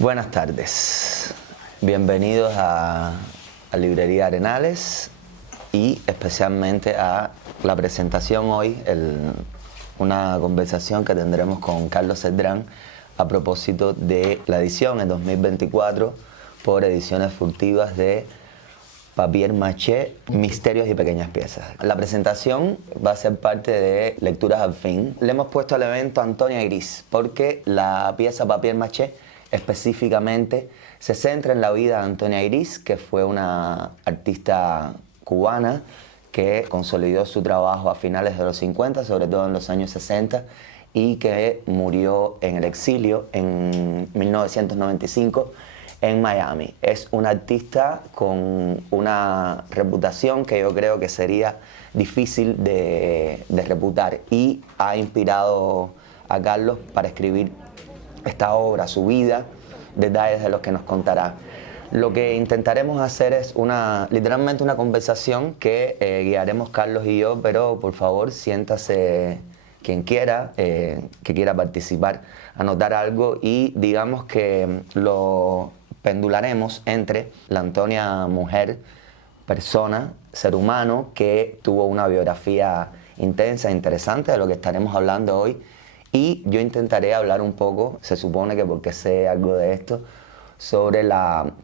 Buenas tardes, bienvenidos a Librería Arenales y especialmente a la presentación hoy, una conversación que tendremos con Carlos Cerdrán a propósito de la edición en 2024 por Ediciones Furtivas de Papier Mâché, Misterios y Pequeñas Piezas. La presentación va a ser parte de Lecturas al Fin. Le hemos puesto al evento Antonia Gris porque la pieza Papier Mâché específicamente se centra en la vida de Antonia Gris, que fue una artista cubana que consolidó su trabajo a finales de los 50, sobre todo en los años 60, y que murió en el exilio en 1995 en Miami. Es una artista con una reputación que yo creo que sería difícil de reputar, y ha inspirado a Carlos para escribir esta obra, su vida, detalles de los que nos contará. Lo que intentaremos hacer es literalmente una conversación que guiaremos Carlos y yo, pero por favor siéntase quien quiera, que quiera participar, anotar algo, y digamos que lo pendularemos entre la Antonia mujer, persona, ser humano, que tuvo una biografía intensa e interesante, de lo que estaremos hablando hoy, y yo intentaré hablar un poco, se supone que porque sé algo de esto, sobre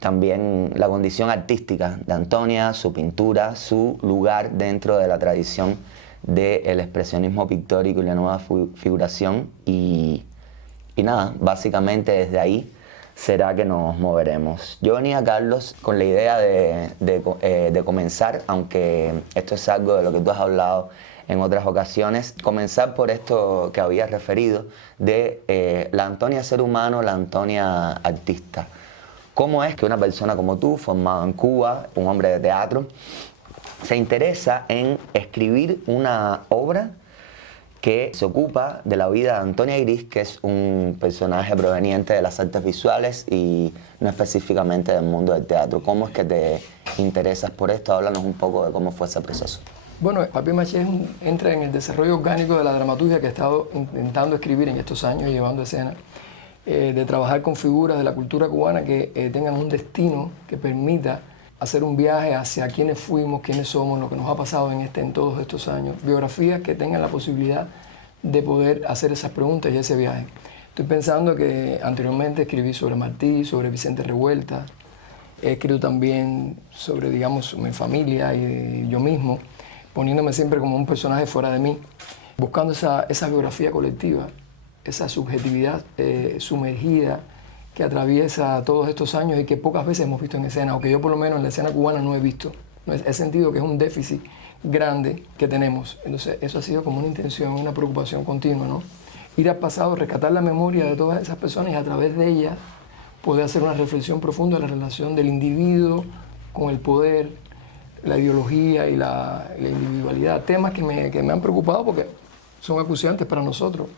también la condición artística de Antonia, su pintura, su lugar dentro de la tradición del expresionismo pictórico y la nueva figuración, y nada, básicamente desde ahí será que nos moveremos. Yo venía, Carlos, con la idea de comenzar, aunque esto es algo de lo que tú has hablado en otras ocasiones, comenzar por esto que habías referido de la Antonia ser humano, la Antonia artista. ¿Cómo es que una persona como tú, formado en Cuba, un hombre de teatro, se interesa en escribir una obra que se ocupa de la vida de Antonia Gris, que es un personaje proveniente de las artes visuales y no específicamente del mundo del teatro? ¿Cómo es que te interesas por esto? Háblanos un poco de cómo fue ese proceso. Bueno, Papier Mâché entra en el desarrollo orgánico de la dramaturgia que he estado intentando escribir en estos años, llevando escena, de trabajar con figuras de la cultura cubana que tengan un destino que permita hacer un viaje hacia quiénes fuimos, quiénes somos, lo que nos ha pasado en todos estos años. Biografías que tengan la posibilidad de poder hacer esas preguntas y ese viaje. Estoy pensando que anteriormente escribí sobre Martí, sobre Vicente Revuelta, he escrito también sobre, digamos, mi familia y yo mismo, poniéndome siempre como un personaje fuera de mí, buscando esa biografía colectiva, esa subjetividad sumergida que atraviesa todos estos años y que pocas veces hemos visto en escena, o que yo por lo menos en la escena cubana no he visto. He sentido que es un déficit grande que tenemos. Entonces eso ha sido como una intención, una preocupación continua, ¿no? Ir al pasado, rescatar la memoria de todas esas personas y a través de ellas poder hacer una reflexión profunda de la relación del individuo con el poder, la ideología y la individualidad. Temas que me han preocupado porque son acuciantes para nosotros.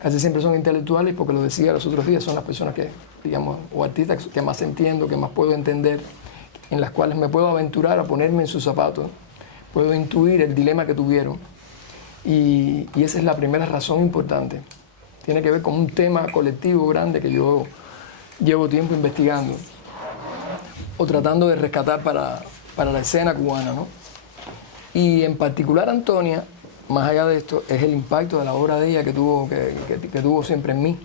Casi siempre son intelectuales, porque lo decía los otros días, son las personas que, digamos, o artistas que más entiendo, que más puedo entender, en las cuales me puedo aventurar a ponerme en sus zapatos, puedo intuir el dilema que tuvieron, y esa es la primera razón importante. Tiene que ver con un tema colectivo grande que yo llevo tiempo investigando o tratando de rescatar para la escena cubana, ¿no? Y en particular Antonia, más allá de esto, es el impacto de la obra de ella que tuvo siempre en mí.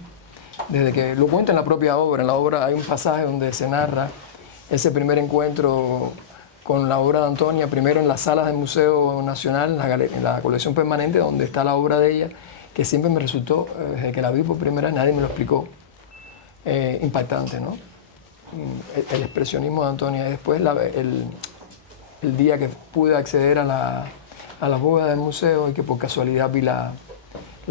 Desde que lo cuento en la propia obra. En la obra hay un pasaje donde se narra ese primer encuentro con la obra de Antonia, primero en las salas del Museo Nacional, en la colección permanente, donde está la obra de ella, que siempre me resultó, desde que la vi por primera vez, nadie me lo explicó, impactante, ¿no? El expresionismo de Antonia. Y después el día que pude acceder a la bóveda del museo y que por casualidad vi la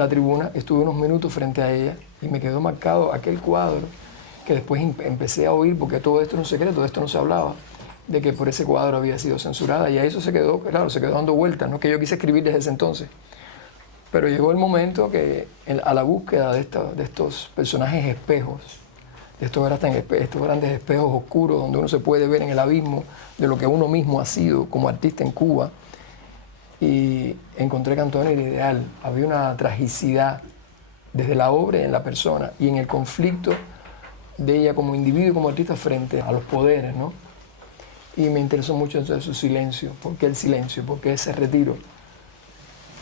tribuna, estuve unos minutos frente a ella y me quedó marcado aquel cuadro que después empecé a oír, porque todo esto era un secreto, de esto no se hablaba, de que por ese cuadro había sido censurada, y a eso se quedó, claro, se quedó dando vueltas, no que yo quise escribir desde ese entonces. Pero llegó el momento que a la búsqueda de estos personajes espejos, de estos grandes espejos oscuros donde uno se puede ver en el abismo de lo que uno mismo ha sido como artista en Cuba, y encontré que Antonia era ideal. Había una tragicidad desde la obra y en la persona, y en el conflicto de ella como individuo y como artista frente a los poderes, ¿no? Y me interesó mucho entonces su silencio. ¿Por qué el silencio? ¿Por qué ese retiro?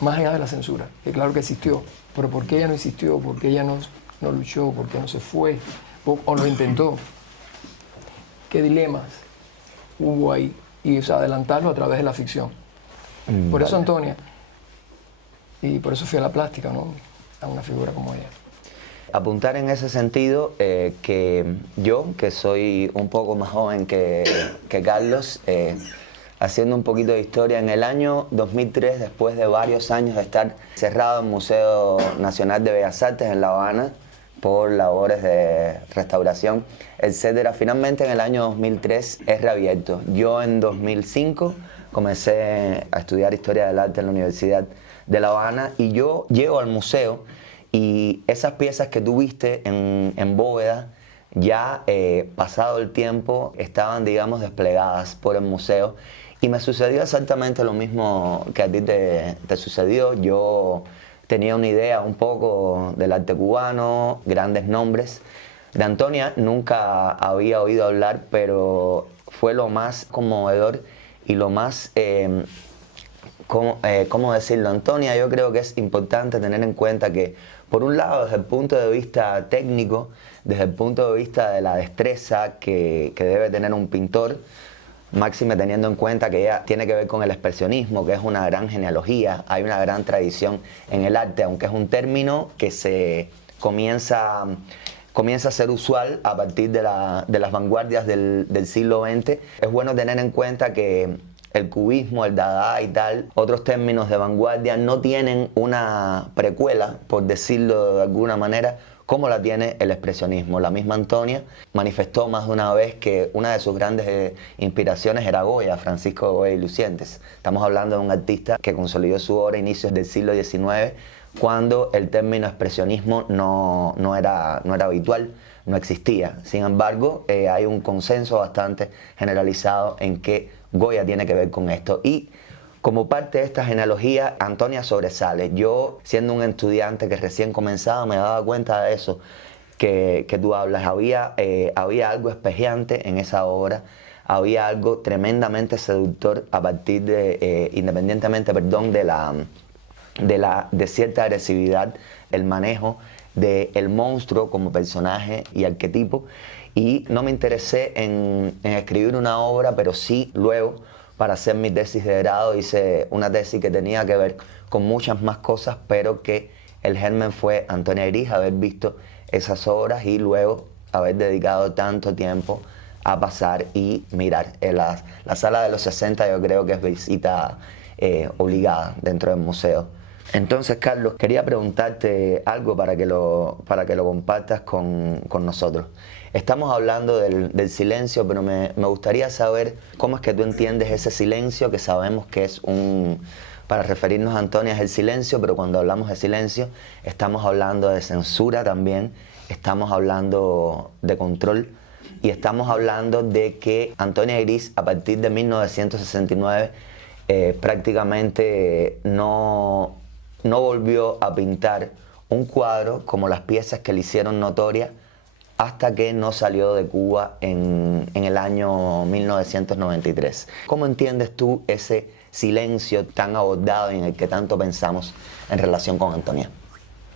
Más allá de la censura, que claro que existió, pero ¿por qué ella no insistió? ¿Por qué ella no luchó? ¿Por qué no se fue? ¿O lo intentó? ¿Qué dilemas hubo ahí? Y adelantarlo a través de la ficción. Por eso Antonia, y por eso fui a la plástica, ¿no? A una figura como ella. Apuntar en ese sentido que yo, que soy un poco más joven que Carlos, haciendo un poquito de historia, en el año 2003, después de varios años de estar cerrado en el Museo Nacional de Bellas Artes en La Habana por labores de restauración, etcétera, finalmente en el año 2003 es reabierto. Yo en 2005 comencé a estudiar Historia del Arte en la Universidad de La Habana y yo llego al museo y esas piezas que tú viste en bóveda, ya pasado el tiempo, estaban, digamos, desplegadas por el museo. Y me sucedió exactamente lo mismo que a ti te sucedió. Yo tenía una idea un poco del arte cubano, grandes nombres. De Antonia nunca había oído hablar, pero fue lo más conmovedor y lo más... ¿cómo decirlo? Antonia, yo creo que es importante tener en cuenta que, por un lado, desde el punto de vista técnico, desde el punto de vista de la destreza que debe tener un pintor, máxime teniendo en cuenta que ella tiene que ver con el expresionismo, que es una gran genealogía, hay una gran tradición en el arte, aunque es un término que se comienza a ser usual a partir de las vanguardias del siglo XX. Es bueno tener en cuenta que el cubismo, el dada y tal, otros términos de vanguardia no tienen una precuela, por decirlo de alguna manera, como la tiene el expresionismo. La misma Antonia manifestó más de una vez que una de sus grandes inspiraciones era Goya, Francisco Goya y Lucientes. Estamos hablando de un artista que consolidó su obra a inicios del siglo XIX, cuando el término expresionismo no era habitual, no existía. Sin embargo, hay un consenso bastante generalizado en que Goya tiene que ver con esto. Y como parte de esta genealogía, Antonia sobresale. Yo, siendo un estudiante que recién comenzaba, me daba cuenta de eso que tú hablas. Había algo espejeante en esa obra, había algo tremendamente seductor a partir de, independientemente, perdón, de cierta agresividad, el manejo del monstruo como personaje y arquetipo. Y no me interesé en escribir una obra, pero sí luego, para hacer mi tesis de grado, hice una tesis que tenía que ver con muchas más cosas, pero que el germen fue Antonia Gris, haber visto esas obras y luego haber dedicado tanto tiempo a pasar y mirar. La sala de los 60 yo creo que es visita obligada dentro del museo. Entonces, Carlos, quería preguntarte algo para que lo compartas con nosotros. Estamos hablando del silencio, pero me gustaría saber cómo es que tú entiendes ese silencio, que sabemos que es para referirnos a Antonia es el silencio, pero cuando hablamos de silencio estamos hablando de censura también, estamos hablando de control y estamos hablando de que Antonia Gris a partir de 1969 prácticamente no volvió a pintar un cuadro como las piezas que le hicieron notoria hasta que no salió de Cuba en el año 1993. ¿Cómo entiendes tú ese silencio tan abordado y en el que tanto pensamos en relación con Antonia?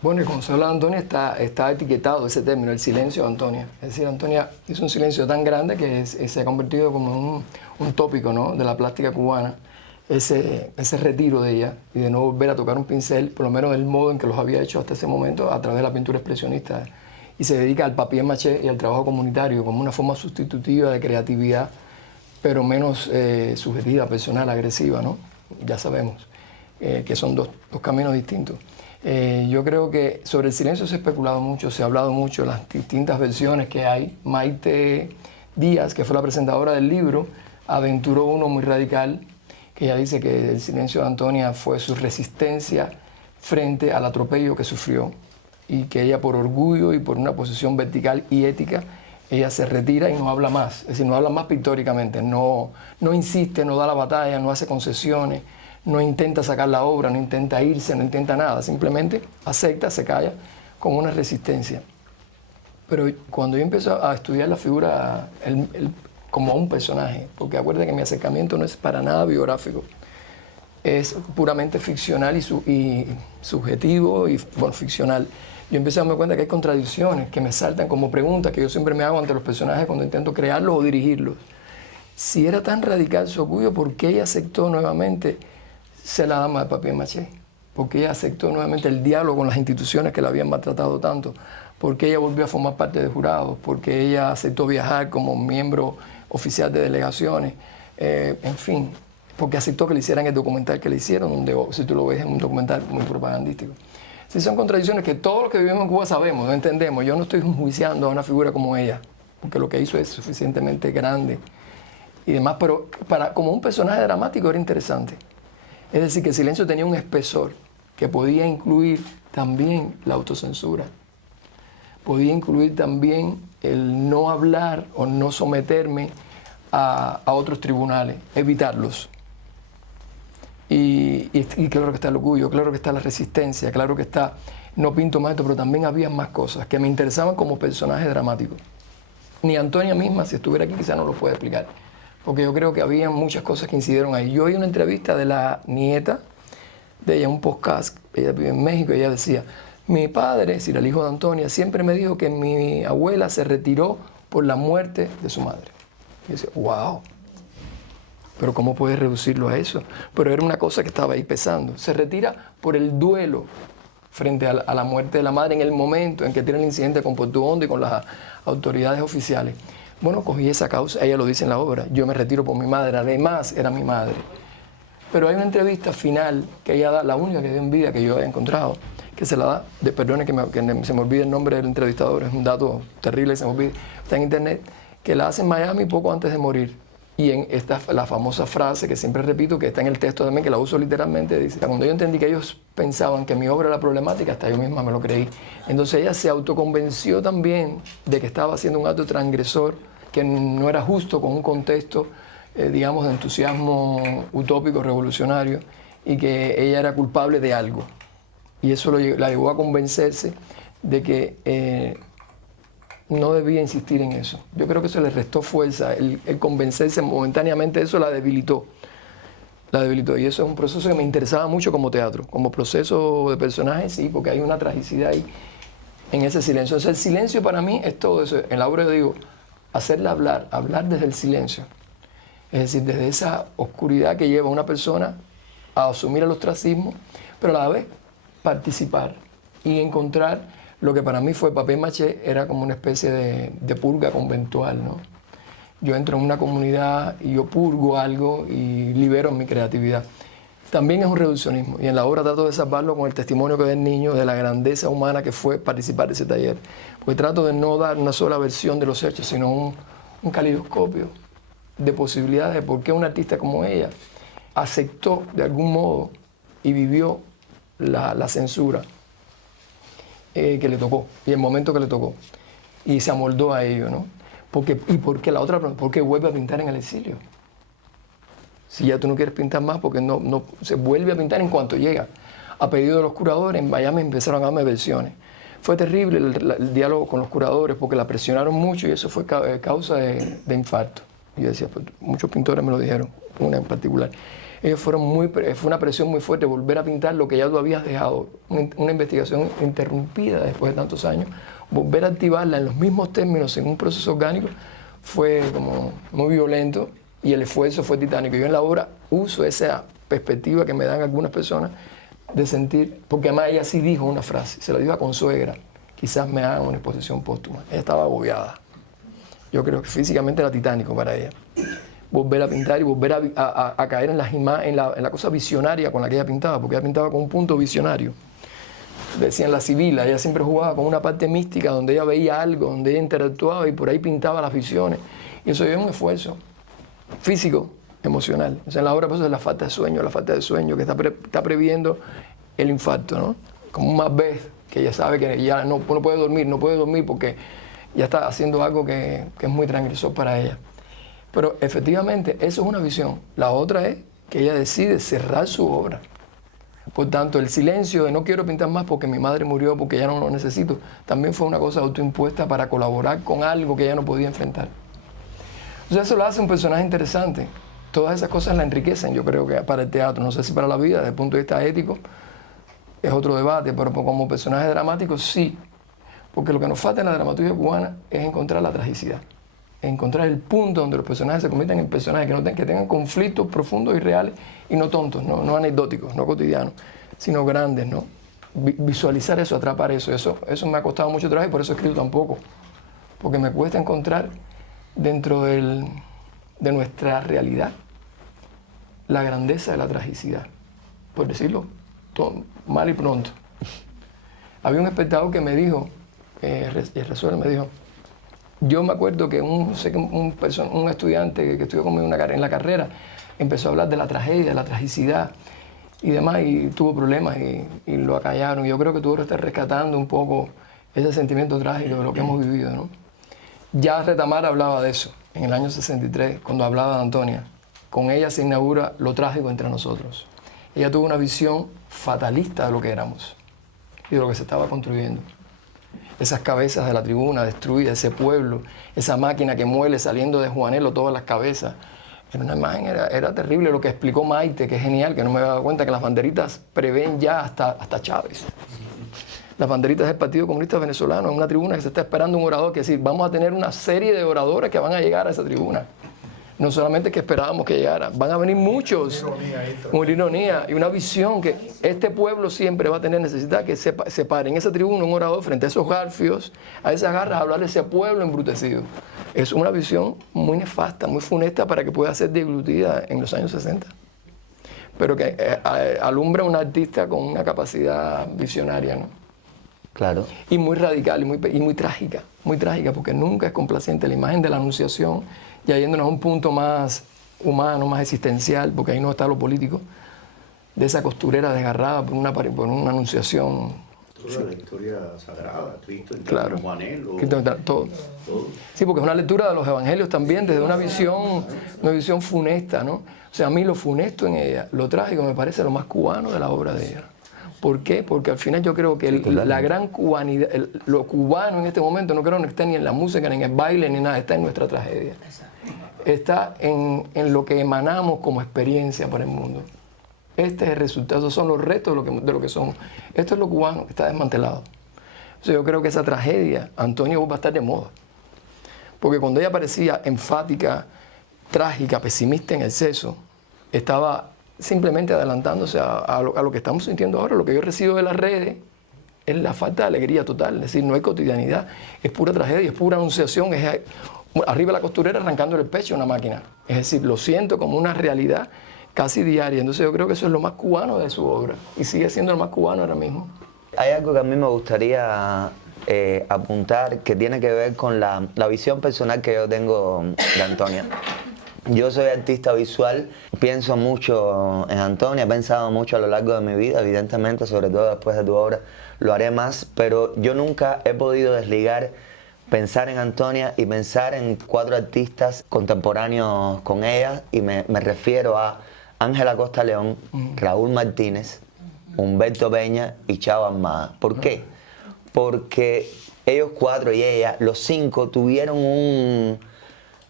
Bueno, y cuando se habla de Antonia está etiquetado ese término, el silencio de Antonia. Es decir, Antonia hizo un silencio tan grande que se ha convertido como un tópico, ¿no?, de la plástica cubana. Ese retiro de ella y de no volver a tocar un pincel, por lo menos del modo en que los había hecho hasta ese momento, a través de la pintura expresionista. Y se dedica al papier maché y al trabajo comunitario como una forma sustitutiva de creatividad, pero menos subjetiva, personal, agresiva, ¿no? Ya sabemos que son dos caminos distintos. Yo creo que sobre el silencio se ha especulado mucho, se ha hablado mucho, las distintas versiones que hay. Maite Díaz, que fue la presentadora del libro, aventuró uno muy radical, que ella dice que el silencio de Antonia fue su resistencia frente al atropello que sufrió y que ella, por orgullo y por una posición vertical y ética, ella se retira y no habla más. Es decir, no habla más pictóricamente, no insiste, no da la batalla, no hace concesiones, no intenta sacar la obra, no intenta irse, no intenta nada, simplemente acepta, se calla como una resistencia. Pero cuando yo empecé a estudiar la figura como un personaje, porque acuérdate que mi acercamiento no es para nada biográfico, es puramente ficcional y subjetivo y, bueno, ficcional. Yo empecé a darme cuenta que hay contradicciones que me saltan como preguntas que yo siempre me hago ante los personajes cuando intento crearlos o dirigirlos. Si era tan radical su orgullo, ¿por qué ella aceptó nuevamente ser la dama de papier-mâché? ¿Por qué ella aceptó nuevamente el diálogo con las instituciones que la habían maltratado tanto? ¿Por qué ella volvió a formar parte de jurados? ¿Por qué ella aceptó viajar como miembro oficial de delegaciones? En fin, porque aceptó que le hicieran el documental que le hicieron, donde, si tú lo ves, es un documental muy propagandístico. Sí, son contradicciones que todos los que vivimos en Cuba sabemos, no entendemos. Yo no estoy enjuiciando a una figura como ella, porque lo que hizo es suficientemente grande y demás, pero como un personaje dramático era interesante. Es decir, que el silencio tenía un espesor que podía incluir también la autocensura, podía incluir también el no hablar o no someterme a otros tribunales, evitarlos. Y claro que está el orgullo, claro que está la resistencia, claro que está, no pinto más esto, pero también había más cosas que me interesaban como personaje dramático. Ni Antonia misma, si estuviera aquí, quizá no lo puede explicar, porque yo creo que había muchas cosas que incidieron ahí. Yo oí una entrevista de la nieta de ella, un podcast, ella vive en México, y ella decía, mi padre, es decir, el hijo de Antonia, siempre me dijo que mi abuela se retiró por la muerte de su madre. Y yo decía, wow. Pero ¿cómo puedes reducirlo a eso? Pero era una cosa que estaba ahí pesando. Se retira por el duelo frente a la muerte de la madre en el momento en que tiene el incidente con Portuondo y con las autoridades oficiales. Bueno, cogí esa causa, ella lo dice en la obra, yo me retiro por mi madre, además era mi madre. Pero hay una entrevista final que ella da, la única que dio en vida que yo he encontrado, que se la da, perdone que se me olvide el nombre del entrevistador, es un dato terrible que se me olvide, está en internet, que la hace en Miami poco antes de morir. Y en la famosa frase que siempre repito, que está en el texto también, que la uso literalmente, dice, cuando yo entendí que ellos pensaban que mi obra era problemática, hasta yo misma me lo creí. Entonces ella se autoconvenció también de que estaba haciendo un acto transgresor, que no era justo con un contexto, digamos, de entusiasmo utópico, revolucionario, y que ella era culpable de algo. Y eso la llevó a convencerse de que no debía insistir en eso. Yo creo que eso le restó fuerza. El convencerse momentáneamente de eso la debilitó. La debilitó. Y eso es un proceso que me interesaba mucho como teatro. Como proceso de personaje, sí, porque hay una tragicidad ahí en ese silencio. Entonces, el silencio para mí es todo eso. En la obra yo digo, hacerla hablar desde el silencio. Es decir, desde esa oscuridad que lleva a una persona a asumir el ostracismo, pero a la vez participar y encontrar lo que para mí fue papier-mâché, era como una especie de purga conventual, ¿no? Yo entro en una comunidad y yo purgo algo y libero mi creatividad. También es un reduccionismo, y en la obra trato de salvarlo con el testimonio que da el niño de la grandeza humana que fue participar de ese taller. Porque trato de no dar una sola versión de los hechos, sino un calidoscopio de posibilidades de por qué un artista como ella aceptó de algún modo y vivió la censura que le tocó, y el momento que le tocó, y se amoldó a ello, ¿no? ¿Y por qué la otra? Porque vuelve a pintar en el exilio. Si ya tú no quieres pintar más, porque no se vuelve a pintar en cuanto llega. A pedido de los curadores, en Miami empezaron a darme versiones. Fue terrible el diálogo con los curadores, porque la presionaron mucho y eso fue causa de infarto. Y yo decía, pues, muchos pintores me lo dijeron, una en particular. Ellos fue una presión muy fuerte volver a pintar lo que ya tú habías dejado, una investigación interrumpida después de tantos años, volver a activarla en los mismos términos en un proceso orgánico fue como muy violento y el esfuerzo fue titánico. Yo en la obra uso esa perspectiva que me dan algunas personas de sentir, porque además ella sí dijo una frase, se la dijo a Consuegra, quizás me hagan una exposición póstuma. Ella estaba agobiada. Yo creo que físicamente era titánico para ella. Volver a pintar y volver a caer en la cosa visionaria con la que ella pintaba, porque ella pintaba con un punto visionario. Decían la Sibila, ella siempre jugaba con una parte mística donde ella veía algo, donde ella interactuaba y por ahí pintaba las visiones. Y eso es un esfuerzo físico, emocional. O sea, en la obra pues, es la falta de sueño que está previendo el infarto, ¿no? Como un Macbeth, que ella sabe que ya no puede dormir porque ya está haciendo algo que es muy transgresor para ella. Pero efectivamente, eso es una visión. La otra es que ella decide cerrar su obra. Por tanto, el silencio de no quiero pintar más porque mi madre murió, porque ya no lo necesito, también fue una cosa autoimpuesta para colaborar con algo que ella no podía enfrentar. O sea, eso lo hace un personaje interesante. Todas esas cosas la enriquecen, yo creo que para el teatro. No sé si para la vida, desde el punto de vista ético, es otro debate, pero como personaje dramático sí. Porque lo que nos falta en la dramaturgia cubana es encontrar la tragicidad. Encontrar el punto donde los personajes se convierten en personajes que tengan conflictos profundos y reales y no tontos, no anecdóticos, no cotidianos, sino grandes, ¿no? Visualizar eso, atrapar eso. Eso me ha costado mucho trabajo y por eso he escrito tan poco. Porque me cuesta encontrar dentro de nuestra realidad la grandeza de la tragicidad, por decirlo mal y pronto. Había un espectador que me dijo, Resuel me dijo, yo me acuerdo que un estudiante que estudió conmigo en la carrera empezó a hablar de la tragedia, de la tragicidad y demás, y tuvo problemas y lo acallaron. Yo creo que tuvo que estar rescatando un poco ese sentimiento trágico de lo que hemos vivido, ¿no? Ya Retamar hablaba de eso en el año 63, cuando hablaba de Antonia. Con ella se inaugura lo trágico entre nosotros. Ella tuvo una visión fatalista de lo que éramos y de lo que se estaba construyendo. Esas cabezas de la tribuna destruidas, ese pueblo, esa máquina que muele saliendo de Juanelo todas las cabezas. Era una imagen, era terrible lo que explicó Maite, que es genial, que no me había dado cuenta que las banderitas prevén ya hasta Chávez. Las banderitas del Partido Comunista Venezolano, en una tribuna que se está esperando un orador, que decir, vamos a tener una serie de oradores que van a llegar a esa tribuna. No solamente que esperábamos que llegara, van a venir muchos. Una ironía y una visión que este pueblo siempre va a tener necesidad que se pare en esa tribuna un orador frente a esos garfios, a esas garras, a hablar de ese pueblo embrutecido. Es una visión muy nefasta, muy funesta para que pueda ser deglutida en los años 60. Pero que alumbra a un artista con una capacidad visionaria, ¿no? Claro. Y muy radical y muy trágica, porque nunca es complaciente. La imagen de la Anunciación, ya yéndonos a un punto más humano, más existencial, porque ahí no está lo político, de esa costurera desgarrada por una Anunciación. Toda la historia sagrada, Cristo, Claro. Juanelo, Todo. Sí, porque es una lectura de los evangelios también, desde una visión funesta, ¿no? O sea, a mí lo funesto en ella, lo trágico, me parece lo más cubano de la obra de ella. ¿Por qué? Porque al final yo creo que la gran cubanidad, lo cubano en este momento no creo que esté ni en la música, ni en el baile, ni nada, está en nuestra tragedia. Está en lo que emanamos como experiencia para el mundo. Este es el resultado, esos son los retos de lo que somos. Esto es lo cubano, que está desmantelado. O sea, yo creo que esa tragedia, Antonio, va a estar de moda. Porque cuando ella parecía enfática, trágica, pesimista en exceso, estaba simplemente adelantándose a lo que estamos sintiendo ahora. Lo que yo recibo de las redes es la falta de alegría total, es decir, no hay cotidianidad, es pura tragedia, es pura anunciación, es arriba la costurera arrancándole el pecho a una máquina. Es decir, lo siento como una realidad casi diaria. Entonces yo creo que eso es lo más cubano de su obra y sigue siendo lo más cubano ahora mismo. Hay algo que a mí me gustaría apuntar que tiene que ver con la visión personal que yo tengo de Antonia. Yo soy artista visual, pienso mucho en Antonia, he pensado mucho a lo largo de mi vida, evidentemente, sobre todo después de tu obra, lo haré más, pero yo nunca he podido desligar pensar en Antonia y pensar en 4 artistas contemporáneos con ella, y me refiero a Ángela Costa León, Raúl Martínez, Humberto Peña y Chavo Armada. ¿Por qué? Porque ellos 4 y ella, los 5, tuvieron un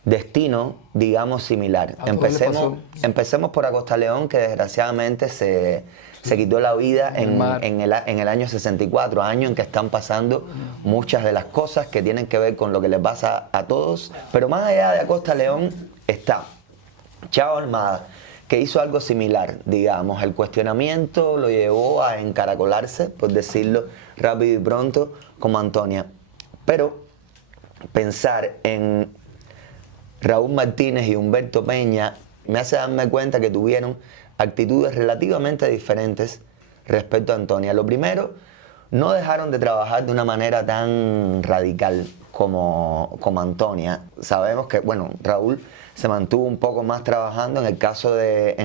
destino, digamos, similar. Empecemos por Acosta León, que desgraciadamente se quitó la vida en el año 64, año en que están pasando muchas de las cosas que tienen que ver con lo que les pasa a todos. Pero más allá de Acosta León está Chavo Armada, que hizo algo similar, digamos. El cuestionamiento lo llevó a encaracolarse, por decirlo rápido y pronto, como Antonia. Pero pensar en Raúl Martínez y Humberto Peña me hace darme cuenta que tuvieron actitudes relativamente diferentes respecto a Antonia. Lo primero, no dejaron de trabajar de una manera tan radical como Antonia. Sabemos que, bueno, Raúl se mantuvo un poco más trabajando, en el caso de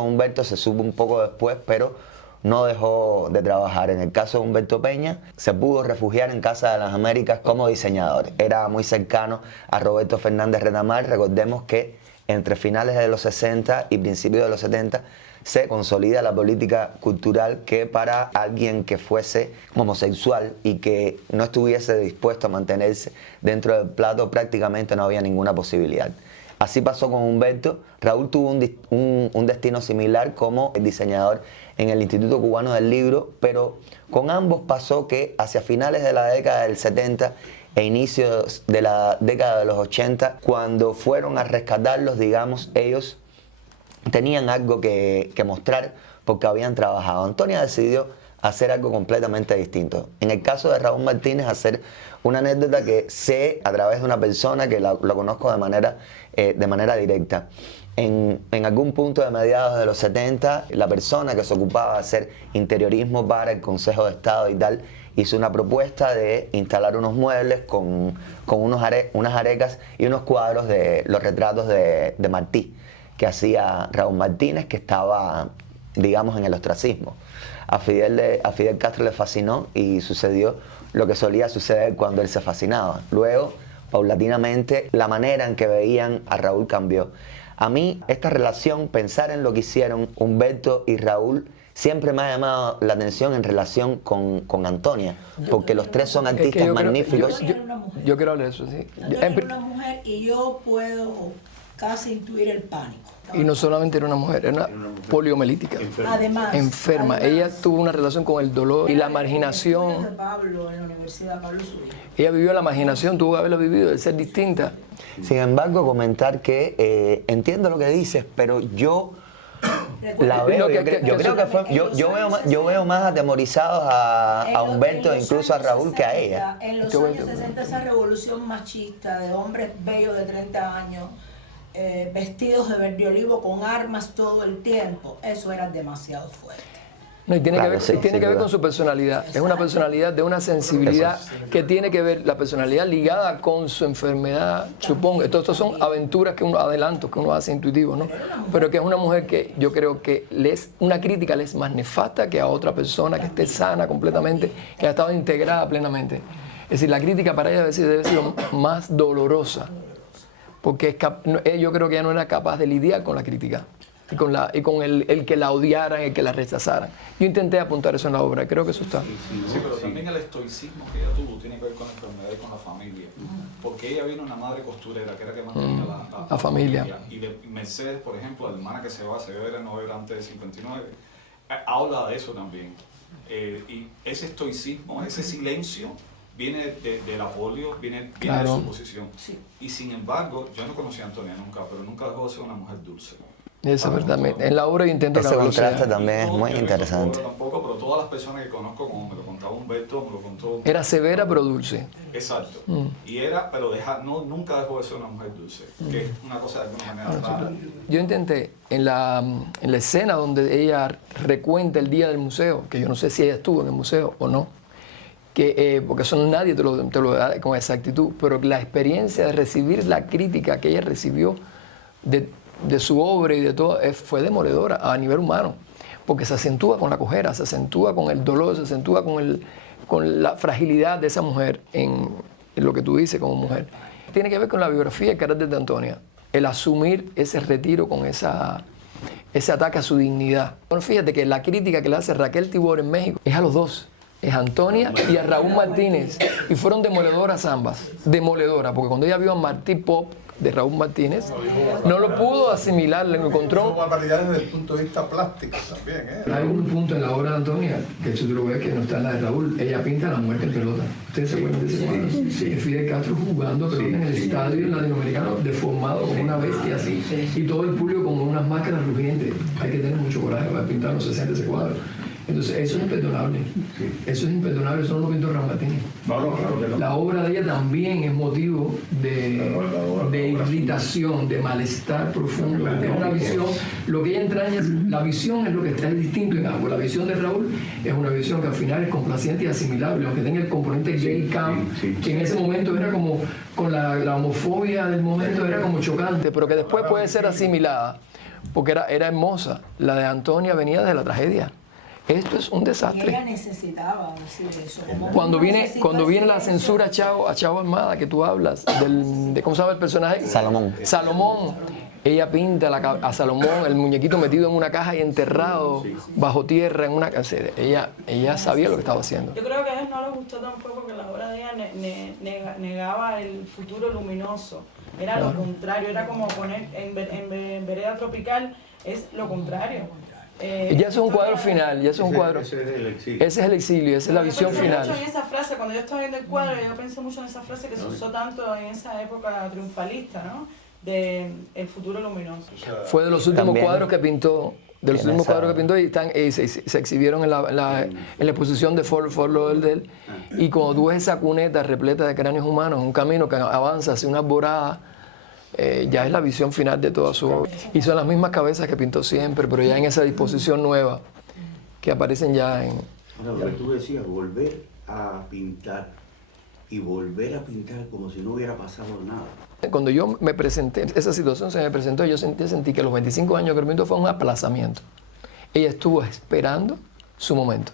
Humberto se supo un poco después, pero no dejó de trabajar. En el caso de Humberto Peña, se pudo refugiar en Casa de las Américas como diseñador. Era muy cercano a Roberto Fernández Retamar. Recordemos que entre finales de los 60 y principios de los 70 se consolida la política cultural que para alguien que fuese homosexual y que no estuviese dispuesto a mantenerse dentro del plato prácticamente no había ninguna posibilidad. Así pasó con Humberto. Raúl tuvo un destino similar como diseñador en el Instituto Cubano del Libro, pero con ambos pasó que hacia finales de la década del 70 e inicios de la década de los 80, cuando fueron a rescatarlos, digamos, ellos tenían algo que mostrar porque habían trabajado. Antonia decidió hacer algo completamente distinto. En el caso de Raúl Martínez, hacer una anécdota que sé a través de una persona que lo conozco de manera directa. En algún punto de mediados de los 70, la persona que se ocupaba de hacer interiorismo para el Consejo de Estado y tal, hizo una propuesta de instalar unos muebles con unas arecas y unos cuadros de los retratos de Martí, que hacía Raúl Martínez, que estaba, digamos, en el ostracismo. A Fidel Castro le fascinó y sucedió lo que solía suceder cuando él se fascinaba. Luego, paulatinamente, la manera en que veían a Raúl cambió. A mí, esta relación, pensar en lo que hicieron Humberto y Raúl, siempre me ha llamado la atención en relación con Antonia, porque los tres son artistas magníficos. Yo quiero hablar de eso, sí. Antonia era una mujer y yo puedo casi intuir el pánico. Y no solamente era una mujer, era una poliomelítica. Además, enferma. Ella tuvo una relación con el dolor y la marginación. De Pablo en la Universidad Pablo Zulia. Ella vivió la marginación, tuvo que haberla vivido, de ser distinta. Sin embargo, comentar que entiendo lo que dices, pero yo la veo, yo veo más atemorizados a Humberto e incluso a Raúl que a ella. En los años 60, esa revolución machista de hombres bellos de 30 años, vestidos de verde olivo con armas todo el tiempo, eso era demasiado fuerte. No, y tiene que ver con su personalidad. Es una personalidad de una sensibilidad que tiene que ver, la personalidad ligada con su enfermedad, supongo. Estos son aventuras, adelantos que uno hace intuitivos, ¿no? Pero que es una mujer que yo creo que una crítica le es más nefasta que a otra persona que esté sana completamente, que ha estado integrada plenamente. Es decir, la crítica para ella debe ser más dolorosa, porque yo creo que ella no era capaz de lidiar con la crítica. Y con el que la odiaran, el que la rechazaran. Yo intenté apuntar eso en la obra, creo que eso está. Sí, pero también el estoicismo que ella tuvo tiene que ver con la enfermedad y con la familia. Porque ella vino una madre costurera, que era que mantenía la familia. Y de Mercedes, por ejemplo, la hermana que se va a ver en novela antes del 59, habla de eso también. Y ese estoicismo, ese silencio, viene de la polio, viene de su posición. Sí. Y sin embargo, yo no conocí a Antonia nunca, pero nunca dejó de ser una mujer dulce. Eso es verdad. En la obra yo intento ese contraste también es muy interesante. Tampoco, pero todas las personas que conozco, como me lo contaba Humberto, me lo contó. Era severa pero dulce. Exacto. Y era, pero nunca dejó de ser una mujer dulce, que es una cosa de alguna manera rara. Yo intenté, en la escena donde ella recuenta el día del museo, que yo no sé si ella estuvo en el museo o no, porque eso nadie te lo da con exactitud, pero la experiencia de recibir la crítica que ella recibió de su obra y de todo, fue demoledora a nivel humano, porque se acentúa con la cojera, se acentúa con el dolor, se acentúa con la fragilidad de esa mujer en lo que tú dices como mujer. Tiene que ver con la biografía y el carácter de Antonia, el asumir ese retiro con ese ataque a su dignidad. Bueno, fíjate que la crítica que le hace Raquel Tibor en México es a los dos, es a Antonia y a Raúl Martínez, y fueron demoledoras ambas, demoledoras, porque cuando ella vio a Martí Pop de Raúl Martínez, no lo pudo asimilar, lo encontró. Son barbaridades desde el punto de vista plástico también, ¿eh? Hay un punto en la obra de Antonia, que tú lo ves que no está en la de Raúl, ella pinta la muerte en pelota. ¿Ustedes se acuerdan de ese cuadro? Sí. Fidel Castro jugando pelota en el estadio latinoamericano, deformado como una bestia así, y todo el público con unas máscaras rugientes. Hay que tener mucho coraje para pintar los 60 ese cuadro. Entonces, eso es imperdonable. Eso es imperdonable, eso no lo pintó Raúl Martínez. No, claro que no. La obra de ella también es motivo de irritación, de malestar profundo. Es una visión, lo que ella entraña, la visión es lo que está distinto en ambos. La visión de Raúl es una visión que al final es complaciente y asimilable, aunque tenga el componente gay camp, que en ese momento era como, con la homofobia del momento era como chocante, pero que después puede ser asimilada, porque era hermosa. La de Antonia venía de la tragedia. Esto es un desastre. Y ella necesitaba decir eso. Cuando viene la censura a Chavo Armada, que tú hablas, de ¿cómo se llama el personaje? Salomón. Salomón. Ella pinta a Salomón, el muñequito metido en una caja y enterrado bajo tierra en una casa. Ella sabía lo que estaba haciendo. Yo creo que a él no le gustó tampoco que la obra de ella negaba el futuro luminoso. Era lo contrario, era como poner en Vereda Tropical, es lo contrario. Ya es un cuadro final, ya es un cuadro. Ese es el exilio. Ese es el exilio, esa es la visión Yo pensé final. mucho en esa frase, cuando yo estaba viendo el cuadro, yo pensé mucho en esa frase que se usó tanto en esa época triunfalista, ¿no? De el futuro luminoso. Fue de los últimos También cuadros que pintó, de los en últimos esa- cuadros que pintó y se exhibieron en la exposición de Fort Lauderdale. Y cuando tú ves esa cuneta repleta de cráneos humanos, un camino que avanza hacia una alborada, ya es la visión final de toda su obra. Y son las mismas cabezas que pintó siempre, pero ya en esa disposición nueva que aparecen ya en... Ahora, lo que tú decías, volver a pintar y volver a pintar como si no hubiera pasado nada. Cuando yo me presenté, esa situación se me presentó, yo sentí que los 25 años que pintó fue un aplazamiento. Ella estuvo esperando su momento,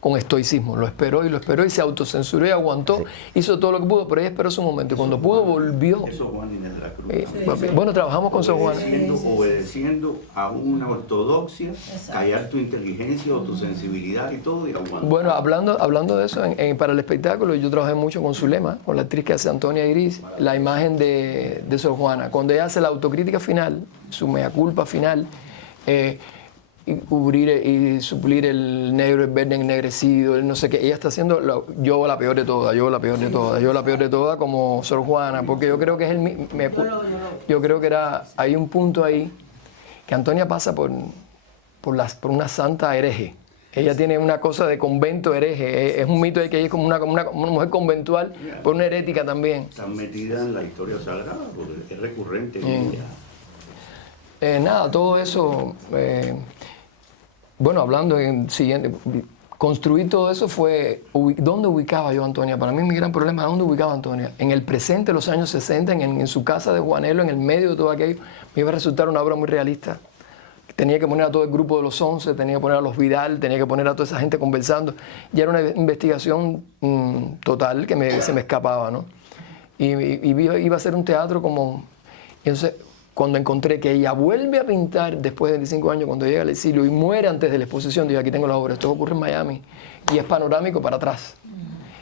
con estoicismo, lo esperó y se autocensuró y aguantó, hizo todo lo que pudo, pero ella esperó su momento y cuando pudo volvió. Eso Juan Inés de la Cruz. Bueno, trabajamos con San Juan. Obedeciendo a una ortodoxia, callar tu inteligencia o tu sensibilidad y todo y aguantar. Bueno, hablando de eso, para el espectáculo yo trabajé mucho con Zulema, con la actriz que hace Antonia Gris, la imagen de Sor Juana. Cuando ella hace la autocrítica final, su mea culpa final, y cubrir y suplir el negro, el verde ennegrecido, el no sé qué. Ella está haciendo yo la peor de todas, yo la peor de todas como Sor Juana, porque yo creo que es yo creo que hay un punto ahí que Antonia pasa por una santa hereje. Ella tiene una cosa de convento hereje, es un mito de que ella es como una mujer conventual, pero una herética también. Están metidas en la historia sagrada, porque es recurrente en ella. Nada, todo eso, bueno, hablando en siguiente, construir todo eso fue, ¿dónde ubicaba yo a Antonia? Para mí mi gran problema, ¿dónde ubicaba a Antonia? En el presente, los años 60, en su casa de Juanelo, en el medio de todo aquello, me iba a resultar una obra muy realista. Tenía que poner a todo el grupo de los 11, tenía que poner a los Vidal, tenía que poner a toda esa gente conversando. Ya era una investigación total que se me escapaba, ¿no? Y iba a ser un teatro como... Y entonces, cuando encontré que ella vuelve a pintar después de 25 años, cuando llega al exilio y muere antes de la exposición, digo, aquí tengo la obra, esto ocurre en Miami, y es panorámico para atrás.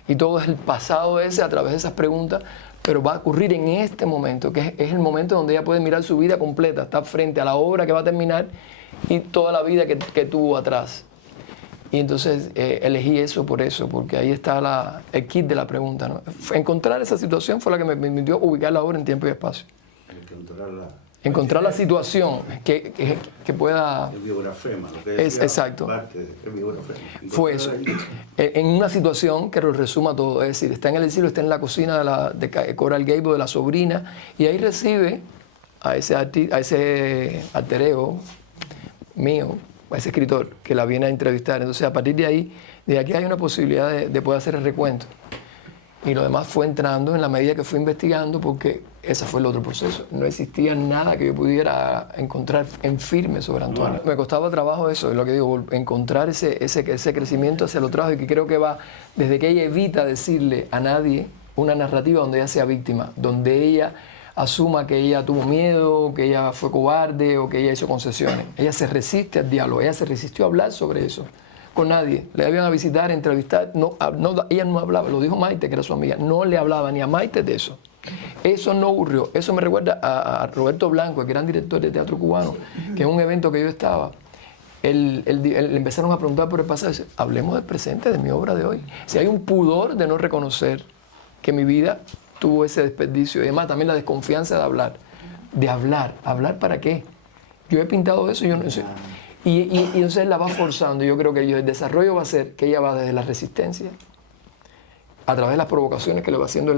Y todo es el pasado ese a través de esas preguntas, pero va a ocurrir en este momento, que es el momento donde ella puede mirar su vida completa, está frente a la obra que va a terminar y toda la vida que tuvo atrás. Y entonces elegí eso, porque ahí está el kit de la pregunta, ¿no? Encontrar esa situación fue la que me permitió ubicar la obra en tiempo y espacio. Encontrar la situación que pueda... El biografema, lo que decía, exacto. Parte del biografema. Fue eso. En una situación que lo resuma todo. Es decir, está en el exilio, está en la cocina de Coral Gable, de la sobrina, y ahí recibe a ese alter ego mío, a ese escritor que la viene a entrevistar. Entonces, a partir de aquí hay una posibilidad de poder hacer el recuento. Y lo demás fue entrando en la medida que fui investigando, porque ese fue el otro proceso. No existía nada que yo pudiera encontrar en firme sobre Antonia. Me costaba trabajo eso, es lo que digo, encontrar ese crecimiento hacia lo trágico, y creo que va desde que ella evita decirle a nadie una narrativa donde ella sea víctima, donde ella asuma que ella tuvo miedo, que ella fue cobarde o que ella hizo concesiones. Ella se resiste al diálogo, ella se resistió a hablar sobre eso. Con nadie. Le iban a visitar, entrevistar. Ella no hablaba, lo dijo Maite, que era su amiga, no le hablaba ni a Maite de eso. Eso no ocurrió. Eso me recuerda a Roberto Blanco, el gran director de teatro cubano, que en un evento que yo estaba, él empezaron a preguntar por el pasado. Dice, hablemos del presente, de mi obra de hoy. Si hay un pudor de no reconocer que mi vida tuvo ese desperdicio, y además también la desconfianza de hablar. De hablar. ¿Hablar para qué? Yo he pintado eso, yo no sé. Y entonces la va forzando. Yo creo que el desarrollo va a ser que ella va desde la resistencia, a través de las provocaciones que le va haciendo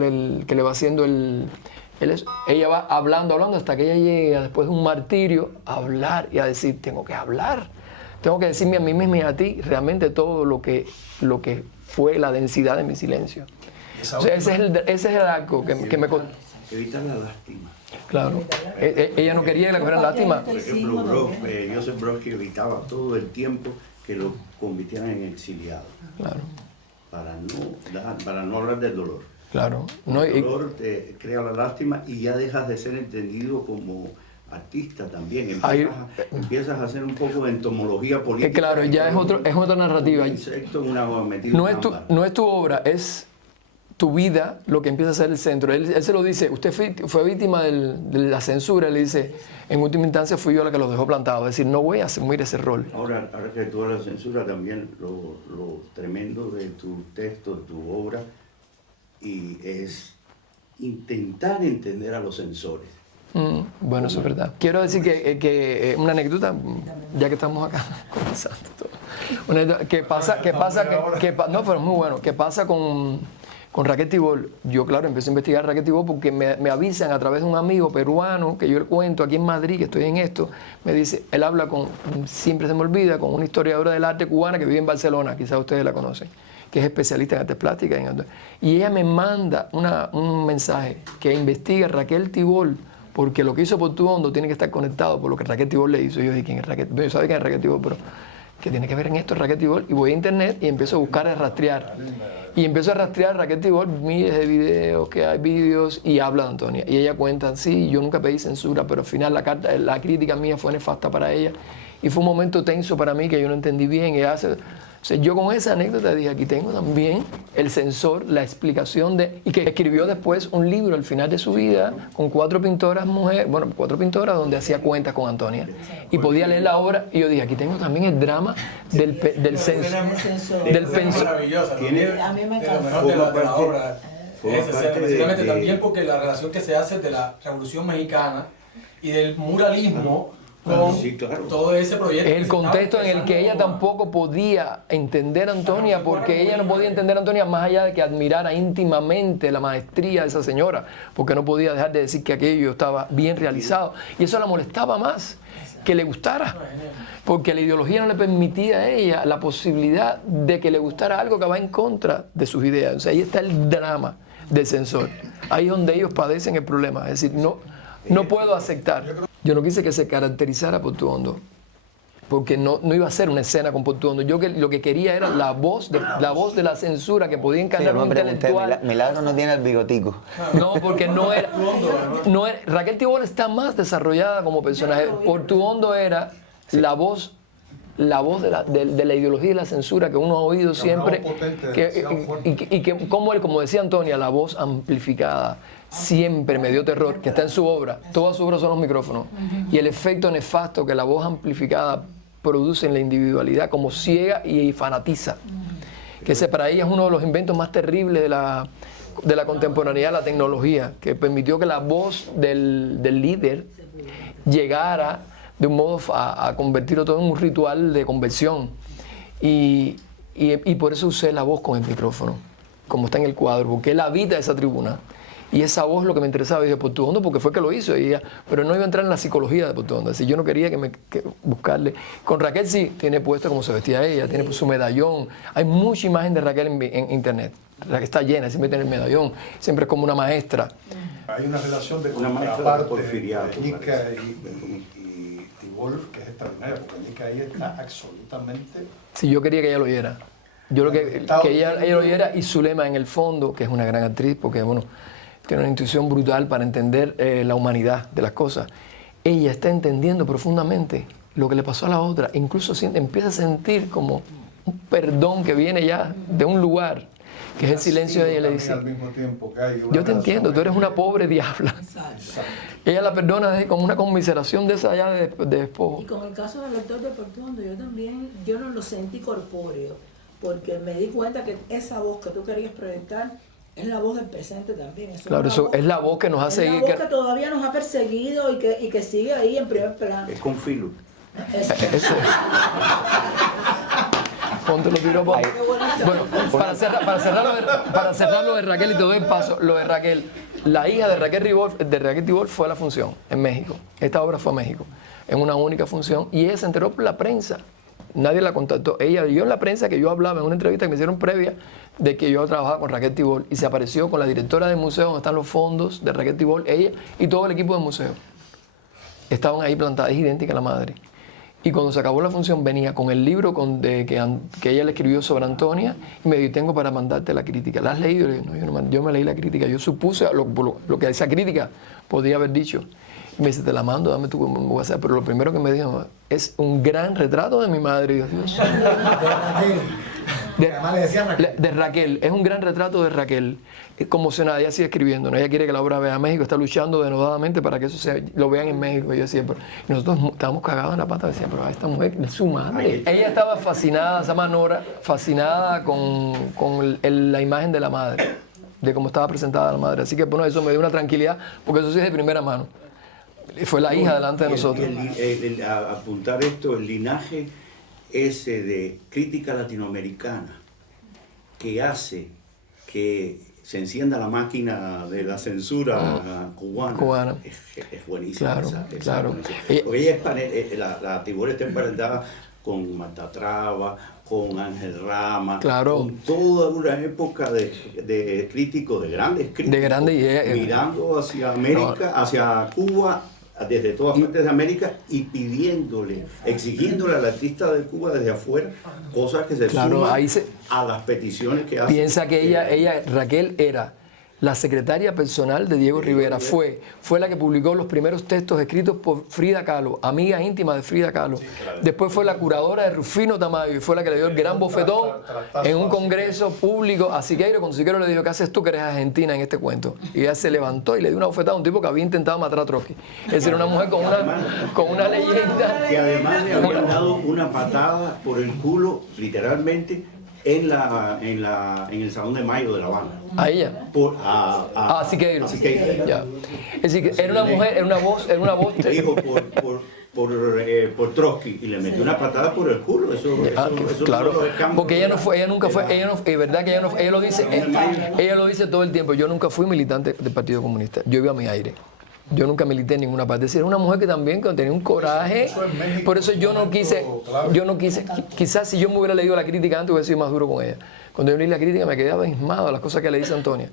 ella va hablando hasta que ella llega, después de un martirio, a hablar y a decir, tengo que hablar. Tengo que decirme a mí misma y a ti realmente todo lo que fue la densidad de mi silencio. O sea, ese es el arco que me... Evitar la lástima. Claro. Ella no quería que le cogieran lástima. Por ejemplo, Joseph Brodsky evitaba todo el tiempo que lo convirtieran en exiliado. Claro. Para no hablar del dolor. Claro. El dolor te crea la lástima y ya dejas de ser entendido como artista también. Ahí- Empiezas a hacer un poco de entomología política. claro, ya es otra narrativa. Un insecto en una metido No en es, ámbar. no es tu obra, es tu vida lo que empieza a ser el centro. Él se lo dice, usted fue víctima de la censura, le dice, en última instancia fui yo la que lo dejó plantado. Es decir, no voy a asumir ese rol. Ahora que tú hablas de censura, también lo tremendo de tu texto, de tu obra, y es intentar entender a los censores. Bueno, eso es verdad. Quiero decir que una anécdota, ya que estamos acá conversando todo. Una anécdota no, pero es muy bueno, que pasa con Raquel Tibol. Yo, claro, empecé a investigar Raquel Tibol porque me avisan a través de un amigo peruano que yo le cuento aquí en Madrid, que estoy en esto, me dice, él habla siempre se me olvida, con una historiadora del arte cubana que vive en Barcelona, quizás ustedes la conocen, que es especialista en artes plásticas. Y ella me manda un mensaje que investiga Raquel Tibol, porque lo que hizo Portuondo tiene que estar conectado por lo que Raquel Tibol le hizo. Yo dije, ¿quién es Raquel? Yo sabía quién es Raquel Tibol, pero ¿qué tiene que ver en esto Raquel Tibol? Y voy a internet y empiezo a buscar, a rastrear. Y empiezo a rastrear Raquel Tibol, miles de videos, que hay vídeos, y habla de Antonia. Y ella cuenta, sí, yo nunca pedí censura, pero al final la crítica mía fue nefasta para ella. Y fue un momento tenso para mí que yo no entendí bien. O sea, yo con esa anécdota dije, aquí tengo también el censor, la explicación y que escribió después un libro al final de su vida con 4 pintoras donde hacía cuentas con Antonia. Y podía leer la obra y yo dije, aquí tengo también el drama del censor. Maravillosa, A mí me de lo encanta. mejor de la obra. Forma Es esa, parte precisamente de- también porque la relación que se hace de la Revolución Mexicana y del muralismo con Sí, claro. todo ese proyecto. El contexto en el que ella tampoco podía entender a Antonia, porque ella no podía entender a Antonia más allá de que admirara íntimamente la maestría de esa señora, porque no podía dejar de decir que aquello estaba bien realizado. Y eso la molestaba más que le gustara, porque la ideología no le permitía a ella la posibilidad de que le gustara algo que va en contra de sus ideas. O sea, ahí está el drama del censor. Ahí es donde ellos padecen el problema. Es decir, no puedo aceptar. Yo no quise que se caracterizara Portuondo, porque no iba a ser una escena con Portuondo. Yo lo que quería era la voz de la censura que podía Sí, encarnar yo un me pregunté, intelectual. Milagro no tiene el bigotico. No, porque no era. Raquel Tibol está más desarrollada como personaje. Portuondo era la voz de la ideología y la censura que uno ha oído siempre. voz potente, Que- demasiado fuerte. y que como decía Antonia, la voz amplificada siempre me dio terror, que está en su obra. Toda su obra son los micrófonos. Y el efecto nefasto que la voz amplificada produce en la individualidad como ciega y fanatiza. Que ese para ella es uno de los inventos más terribles de la contemporaneidad, la tecnología, que permitió que la voz del líder llegara de un modo a convertirlo todo en un ritual de conversión. Y por eso usé la voz con el micrófono, como está en el cuadro, porque él habita esa tribuna. Y esa voz lo que me interesaba, y dije, Portuondo, porque fue que lo hizo, pero no iba a entrar en la psicología de Portuondo. Es decir, yo no quería que buscarle. Con Raquel sí, tiene puesto como se vestía ella, tiene su medallón. Hay mucha imagen de Raquel en internet. Raquel está llena, siempre tiene el medallón, siempre es como una maestra. Hay una relación de Una maestra contraparte de Porfiriato, de Nica parece. y Tibol, que es extraordinaria, porque Nica ahí está absolutamente... Sí, yo quería que ella lo oyera. Yo lo que ella lo oyera, y Zulema en el fondo, que es una gran actriz, porque bueno, tiene una intuición brutal para entender la humanidad de las cosas. Ella está entendiendo profundamente lo que le pasó a la otra, incluso empieza a sentir como un perdón que viene ya de un lugar, que es el silencio de ella. Le dice, Al mismo tiempo que hay una yo te relación entiendo, tú eres una pobre diabla. Ella la perdona con una conmiseración de esa ya de despojo. Y con el caso del lector de Portuondo, yo no lo sentí corpóreo, porque me di cuenta que esa voz que tú querías proyectar es la voz del presente también. Claro, eso es la voz que nos hace es la ir. voz que todavía nos ha perseguido y que sigue ahí en primer plano. Es con filo. Eso. Ponte los tiros Ahí. Bueno, para cerrar lo de Raquel y te doy el paso, lo de Raquel. La hija de Raquel Tibol fue a la función en México. Esta obra fue a México, en una única función, y ella se enteró por la prensa. Nadie la contactó. Ella vio en la prensa que yo hablaba en una entrevista que me hicieron previa de que yo trabajaba con Raquel Tibol, y se apareció con la directora del museo donde están los fondos de Raquel Tibol, ella y todo el equipo del museo. Estaban ahí plantadas, es idéntica a la madre. Y cuando se acabó la función venía con el libro que ella le escribió sobre Antonia, y me dijo, tengo para mandarte la crítica. ¿La has leído? Le dije, no, yo me leí la crítica. Yo supuse lo que esa crítica podía haber dicho. Me dice, te la mando, dame tu WhatsApp. Pero lo primero que me dijo, es un gran retrato de mi madre. Y yo, Dios. Además le decían Raquel. De Raquel, es un gran retrato de Raquel. Es conmocionada, ella sigue escribiendo, ¿no? Ella quiere que la obra vea a México, está luchando denodadamente para que eso lo vean en México. Y yo decía, pero y nosotros estábamos cagados en la pata, decían, pero esta mujer es su madre. Ella estaba fascinada, se llama Nora, fascinada con la imagen de la madre, de cómo estaba presentada la madre. Así que bueno, eso me dio una tranquilidad, porque eso sí es de primera mano. Fue la hija delante de nosotros. Apuntar esto, el linaje ese de crítica latinoamericana que hace que se encienda la máquina de la censura cubana. Es buenísima. Claro, claro. Porque ella la Tibol está emparentada con Matatrava, con Ángel Rama, claro, con toda una época de críticos, de grandes críticos, mirando hacia América, hacia Cuba, desde todas partes de América y pidiéndole, exigiéndole al artista de Cuba desde afuera cosas que se suman a las peticiones que hace. Piensa que Raquel era la secretaria personal de Diego Rivera, fue la que publicó los primeros textos escritos por Frida Kahlo, amiga íntima de Frida Kahlo. Después fue la curadora de Rufino Tamayo y fue la que le dio el gran bofetón en un congreso público a Siqueiro, cuando Siqueiro le dijo, ¿qué haces tú que eres argentina en este cuento? Y ella se levantó y le dio una bofetada a un tipo que había intentado matar a Trotsky. Es decir, una mujer con una leyenda. Que además le habían dado una patada por el culo, literalmente, en el Salón de Mayo de La Habana. ¿A ella? A Siqueiro. Ya. Es decir, era una mujer, era una voz. Le dijo por Trotsky y le metió una patada por el culo. Eso claro, porque ella lo dice todo el tiempo. Yo nunca fui militante del Partido Comunista. Yo iba a mi aire. Yo nunca milité en ninguna parte. Es decir, era una mujer que también tenía un coraje. Por eso yo no quise, quizás si yo me hubiera leído la crítica antes hubiera sido más duro con ella. Cuando yo leí la crítica me quedé abismado de las cosas que le dice Antonia.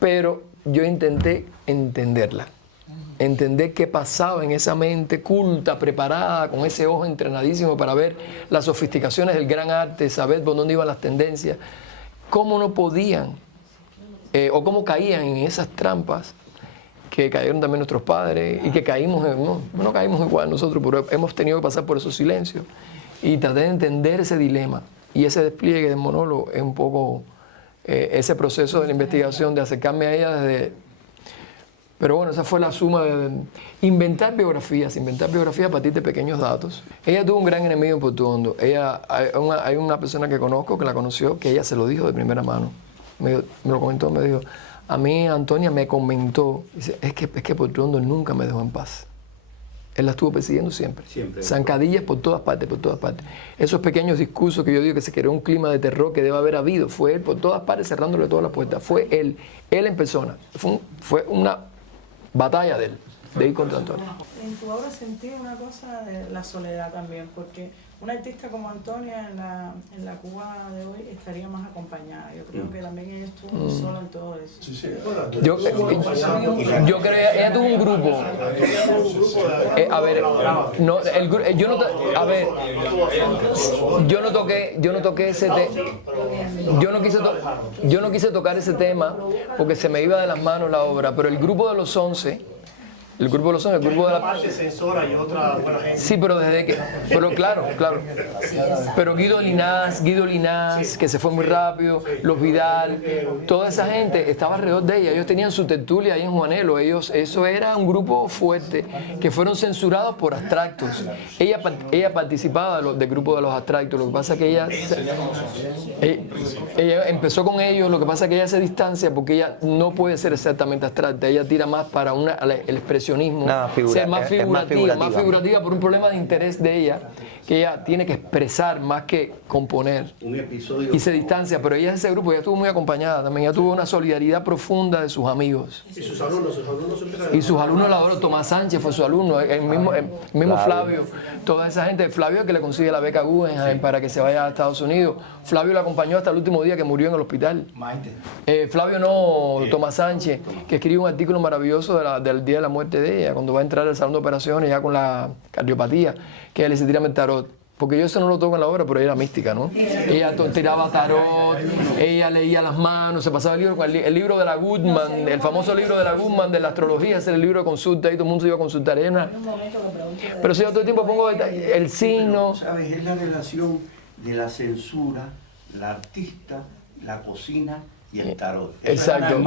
Pero yo intenté entenderla. Entender qué pasaba en esa mente culta, preparada, con ese ojo entrenadísimo para ver las sofisticaciones del gran arte, saber por dónde iban las tendencias. Cómo no podían, o cómo caían en esas trampas que cayeron también nuestros padres y que caímos, no caímos igual nosotros, pero hemos tenido que pasar por esos silencios y tratar de entender ese dilema y ese despliegue del monólogo es un poco ese proceso de la investigación, de acercarme a ella desde... Pero bueno, esa fue la suma de inventar biografías a partir de pequeños datos. Ella tuvo un gran enemigo en Portuondo. Hay una persona que conozco, que la conoció, que ella se lo dijo de primera mano. Me lo comentó, me dijo... A mí Antonia me comentó, dice, es que Portuondo nunca me dejó en paz. Él la estuvo persiguiendo siempre. Zancadillas por todas partes, por todas partes. Esos pequeños discursos que yo digo que se creó un clima de terror que debe haber habido, fue él por todas partes cerrándole todas las puertas. Fue él en persona. Fue una batalla de él, de ir contra Antonia. En tu obra sentí una cosa de la soledad también, porque una artista como Antonia en la Cuba de hoy estaría más acompañada. Yo creo que también ella estuvo sola en todo eso. Yo creo que ella tuvo un grupo. Yo no toqué ese tema. Yo no quise tocar ese tema porque se me iba de las manos la obra, pero el grupo de los 11. El grupo de los 11, el grupo de la parte censora y otra buena gente. Sí, pero claro. Pero Guido Linás, que se fue muy rápido, los Vidal, toda esa gente estaba alrededor de ella. Ellos tenían su tertulia ahí en Juanelo. Eso era un grupo fuerte que fueron censurados por abstractos. Ella participaba del grupo de los abstractos. Lo que pasa es que ella empezó con ellos. Lo que pasa es que ella se distancia porque ella no puede ser exactamente abstracta. Ella tira más para el expresionismo, ser más figurativa por un problema de interés de ella, que ella tiene que expresar más que componer. Un episodio. Y se distancia, pero ella ese grupo, ella estuvo muy acompañada también, ella tuvo una solidaridad profunda de sus amigos. Y sus alumnos Y sus alumnos la adoro. Tomás Sánchez fue su alumno, el mismo Flavio, toda esa gente. Flavio que le consigue la beca Guggenheim para que se vaya a Estados Unidos. Flavio la acompañó hasta el último día que murió en el hospital. Tomás Sánchez, que escribió un artículo maravilloso del día de la muerte de ella, cuando va a entrar al salón de operaciones ya con la cardiopatía, que él se tira el tarot. porque yo eso no lo toco en la obra, pero ella era mística, ¿no? Ella tiraba tarot, ella leía las manos, se pasaba el libro de la Goodman, el famoso libro de la Goodman de la astrología, ese era el libro de consulta y todo el mundo se iba a consultar. Pero si yo todo el tiempo pongo el signo. ¿Sabes? Es la relación de la censura, la artista, la cocina y el tarot. Exacto.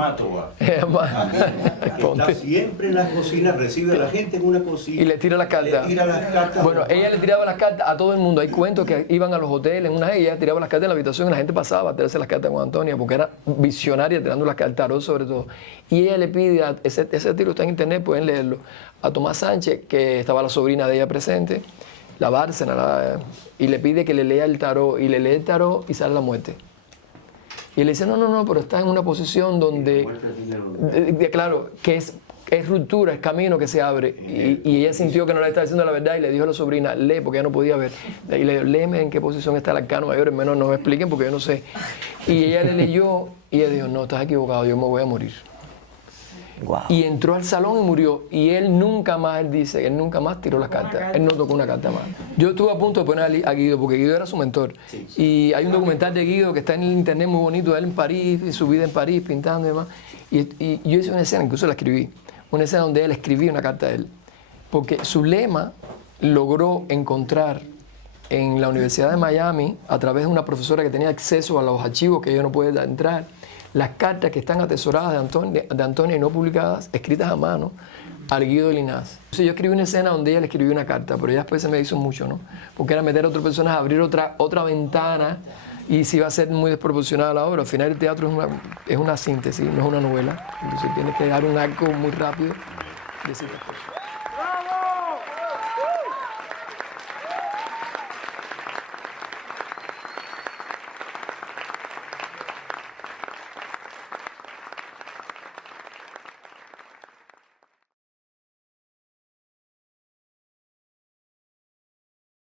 Está siempre en la cocina, recibe a la gente en una cocina. Y le tira las cartas. Bueno, ella le tiraba las cartas a todo el mundo. Hay cuentos que iban a los hoteles, ella tiraba las cartas en la habitación y la gente pasaba a tirarse las cartas con Antonia, porque era visionaria tirando las cartas, tarot sobre todo. Y ella le pide, ese tiro está en internet, pueden leerlo, a Tomás Sánchez, que estaba la sobrina de ella presente, la Bárcena, y le pide que le lea el tarot, y le lee el tarot y sale la muerte. Y él dice, no, pero está en una posición donde, claro, que es ruptura, es camino que se abre. Y ella sintió que no le estaba diciendo la verdad y le dijo a la sobrina, lee, porque ella no podía ver. Y le dijo, léeme en qué posición está el arcano mayor, en menos no me expliquen porque yo no sé. Y ella le leyó y ella dijo, no, estás equivocado, yo me voy a morir. Wow. Y entró al salón y murió. Y él nunca más, él dice que él nunca más tiró las cartas. Él no tocó una carta más. Yo estuve a punto de poner a Guido, porque Guido era su mentor. Y hay un documental de Guido que está en el internet muy bonito, de él en París, y su vida en París, pintando y demás. Y yo hice una escena, incluso la escribí, una escena donde él escribía una carta a él. Porque su lema logró encontrar en la Universidad de Miami, a través de una profesora que tenía acceso a los archivos que ella no puede entrar, las cartas que están atesoradas de Antonia y no publicadas, escritas a mano, al Guido de Linás. Entonces yo escribí una escena donde ella le escribió una carta, pero ella después se me hizo mucho, ¿no? Porque era meter a otro personaje, abrir otra ventana, y si iba a ser muy desproporcionada la obra. Al final el teatro es una síntesis, no es una novela. Entonces tienes que dar un arco muy rápido de ciertas cosas.